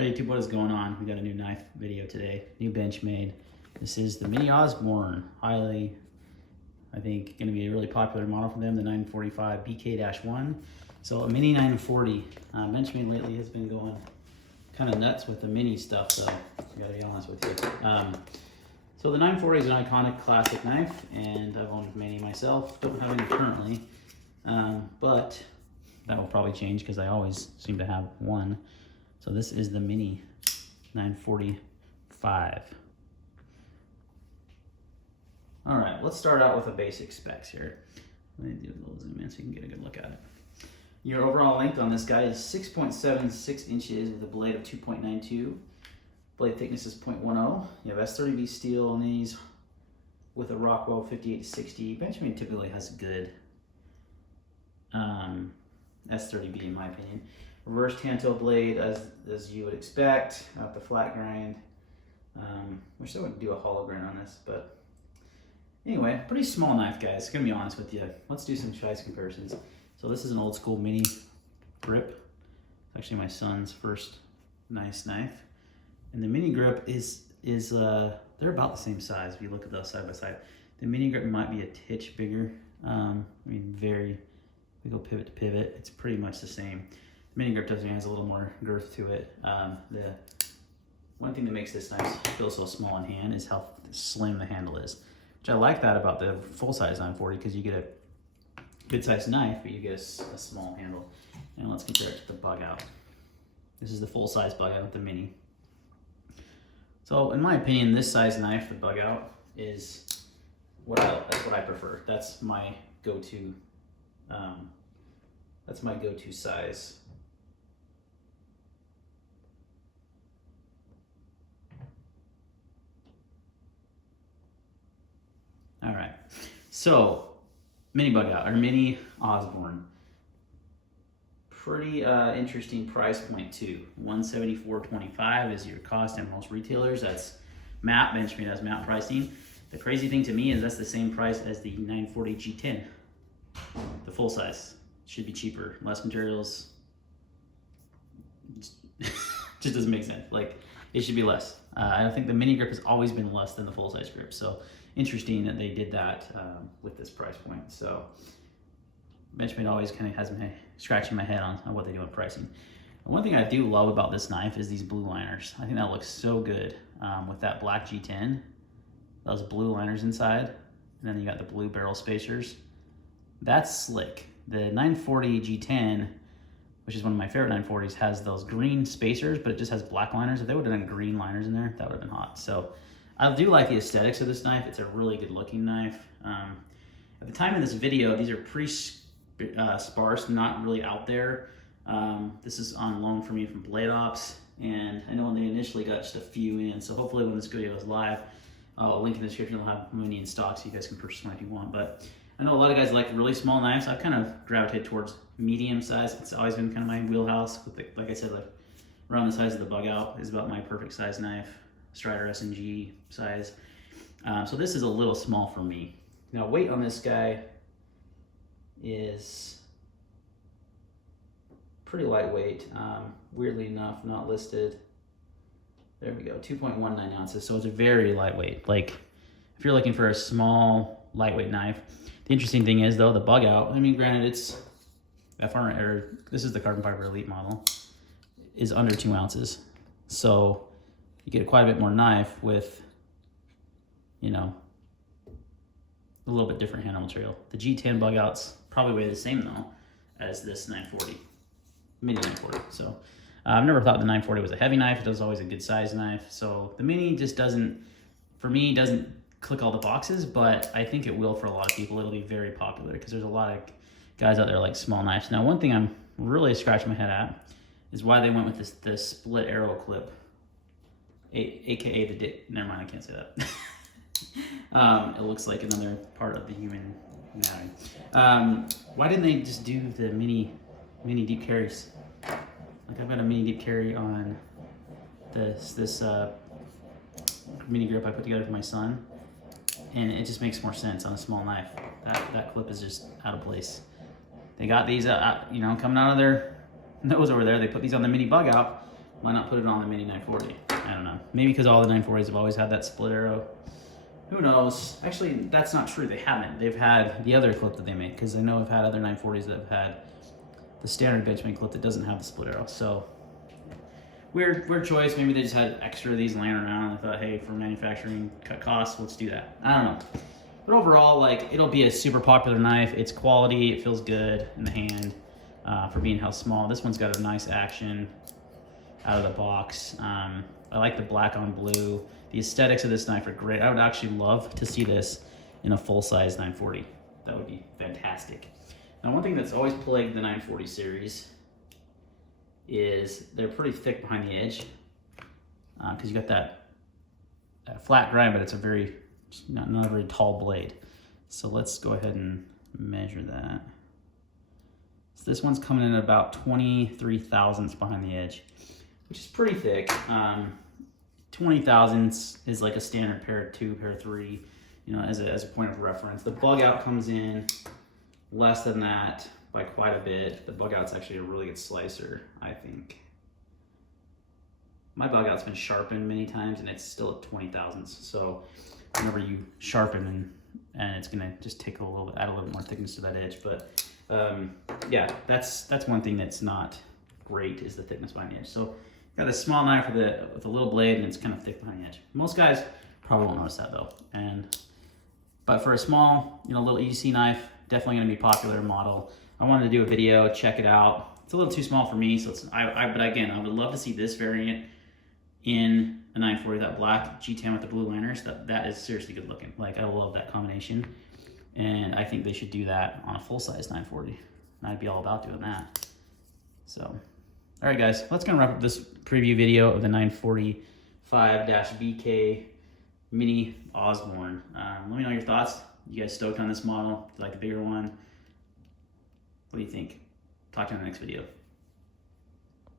Alright YouTube, what is going on? We got a new knife video today, new Benchmade. This is the Mini Osbourne, highly, I think, going to be a really popular model for them, the 945BK-1. So a Mini 940. Benchmade lately has been going kind of nuts with the Mini stuff, so I gotta be honest with you. So the 940 is an iconic classic knife, and I've owned many myself. Don't have any currently, but that will probably change because I always seem to have one. So this is the Mini 945. All right, let's start out with the basic specs here. Let me do a little zoom in so you can get a good look at it. Your overall length on this guy is 6.76 inches with a blade of 2.92. Blade thickness is 0.10. You have S30B steel on these with a Rockwell 58-60. Benchmade typically has good S30B in my opinion. Reverse tanto blade as you would expect, not the flat grind. Wish I would do a hollow grind on this, but anyway, pretty small knife, guys. Gonna be honest with you. Let's do some size comparisons. So this is an old school mini grip. It's actually my son's first nice knife. And the mini grip is they're about the same size if you look at those side by side. The mini grip might be a titch bigger. I mean, we go pivot to pivot. It's pretty much the same. The mini grip definitely has a little more girth to it. The one thing that makes this knife feel so small in hand is how slim the handle is, which I like that about the full-size 940 because you get a good-sized knife, but you get a small handle. And let's compare it to the bug out. This is the full-size bug out with the mini. So in my opinion, this size knife, the bug out, is that's what I prefer. That's my go-to. That's my go-to size. All right, so mini bug out or Mini Osbourne. Pretty interesting price point too. $174.25 is your cost at most retailers. That's MAP. Benchmade has MAP pricing. The crazy thing to me is that's the same price as the 940 G10. The full size should be cheaper, less materials. Just doesn't make sense. Like, it should be less. I think the mini grip has always been less than the full size grip. So interesting that they did that with this price point. So Benchmade always kind of has me scratching my head on what they do in pricing. And one thing I do love about this knife is these blue liners. I think that looks so good with that black G10. Those blue liners inside, and then you got the blue barrel spacers. That's slick. The 940 G10, which is one of my favorite 940s, has those green spacers, but it just has black liners. If they would have done green liners in there, that would have been hot. So I do like the aesthetics of this knife. It's a really good looking knife. At the time of this video, these are pretty sparse, not really out there. This is on loan for me from Blade Ops, and I know when they initially got just a few in, so hopefully when this video is live, I'll link in the description. I'll have many in stock so you guys can purchase one if you want. But I know a lot of guys like really small knives. I've kind of gravitated towards medium size. It's always been kind of my wheelhouse. With the, like I said, like around the size of the bug out is about my perfect size knife. Strider S&G size. So this is a little small for me. Now weight on this guy is pretty lightweight. Weirdly enough, not listed. There we go, 2.19 ounces. So it's a very lightweight. Like if you're looking for a small, lightweight knife. The interesting thing is though, the bug out, I mean, granted it's this is the carbon fiber elite model, is under 2 ounces. So you get quite a bit more knife with, you know, a little bit different handle material. The G10 bug outs probably weigh the same though as this 940, Mini 940. So I've never thought the 940 was a heavy knife. It was always a good size knife. So the Mini just doesn't click all the boxes, but I think it will for a lot of people. It'll be very popular because there's a lot of guys out there like small knives. Now, one thing I'm really scratching my head at is why they went with this split arrow clip, AKA the dick. Never mind, I can't say that. It looks like another part of the human anatomy. Why didn't they just do the mini deep carries? Like I've got a mini deep carry on this mini grip I put together for my son, and it just makes more sense on a small knife. That clip is just out of place. They got these, you know, coming out of their nose over there. They put these on the mini bug out. Why not put it on the Mini 940? I don't know. Maybe because all the 940s have always had that split arrow. Who knows? Actually, that's not true. They haven't. They've had the other clip that they make, because I know I've had other 940s that have had the standard Benchmade clip that doesn't have the split arrow. So weird choice. Maybe they just had extra of these laying around. I thought, hey, for manufacturing, cut costs, let's do that. I don't know. But overall, like, it'll be a super popular knife. It's quality. It feels good in the hand for being how small. This one's got a nice action out of the box. I like the black on blue. The aesthetics of this knife are great. I would actually love to see this in a full-size 940. That would be fantastic. Now, one thing that's always plagued the 940 series is they're pretty thick behind the edge, because you got that flat grind, but it's a very not a very tall blade. So let's go ahead and measure that. So this one's coming in at about 23 thousandths behind the edge, which is pretty thick. 20 thousandths is like a standard pair 2, pair 3, you know, as a point of reference. The bug out comes in less than that by quite a bit. The bug out's actually a really good slicer, I think. My bug out's been sharpened many times and it's still at 20 thousandths. So whenever you sharpen and it's gonna just take a little bit, add a little bit more thickness to that edge. But yeah, that's one thing that's not great, is the thickness behind the edge. So got a small knife with a little blade and it's kind of thick behind the edge. Most guys probably won't notice that though. But for a small, you know, little EDC knife, definitely gonna be a popular model. I wanted to do a video, check it out. It's a little too small for me, so it's, but again, I would love to see this variant in a 940, that black G10 with the blue liners. That is seriously good looking. Like, I love that combination. And I think they should do that on a full-size 940. And I'd be all about doing that. So, all right, guys, let's gonna wrap up this preview video of the 945-BK Mini Osbourne. Let me know your thoughts. You guys stoked on this model? Do you like the bigger one? What do you think? Talk to you in the next video.